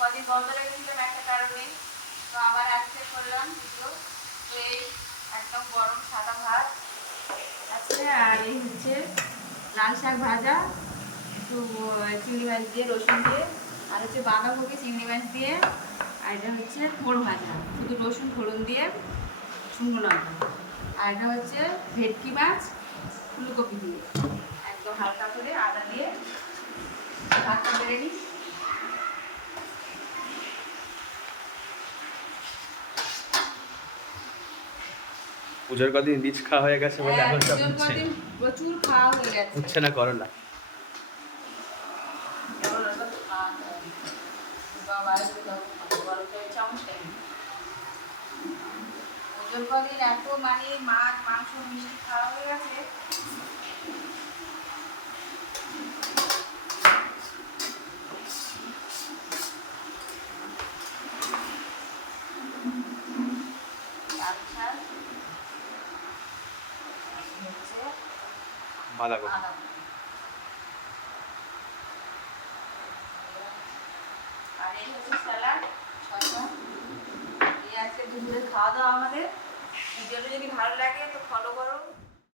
কদিন বন্ধ রেখেছিলাম একটা কারণে, তো আবার আজকে করলাম ভিডিও। তো এই একদম গরম সাদা ভাত আছে, আর এই হচ্ছে লাল শাক ভাজা, একটু চিংড়ি মাছ দিয়ে রসুন দিয়ে, আর হচ্ছে বাঁধাকপি চিংড়ি মাছ দিয়ে, আর এটা হচ্ছে থোড় ভাজা শুধু রসুন ফোড়ন দিয়ে শুকনো লঙ্কা, আর এটা হচ্ছে ভেটকি মাছ ফুলকপি দিয়ে একদম হালকা করে আদা দিয়ে ভাতটা বেড়ে নিই। পুজোর কদিন রিচ খাওয়া হয়ে গেছে বলে এখন সব উঠছে। প্রচুর খাওয়া হয়ে গেছে। উঠছে না করলা। পুজোর কদিন এত মানে মাছ মাংস মিষ্টি খাওয়া হয়ে গেছে। বাঁধাকপি। আর এই হচ্ছে স্যালাড, শসা। এই আজকে দুপুরে খাওয়া দাওয়া আমাদের। ভিডিওটা যদি ভালো লাগে তো ফলো করো।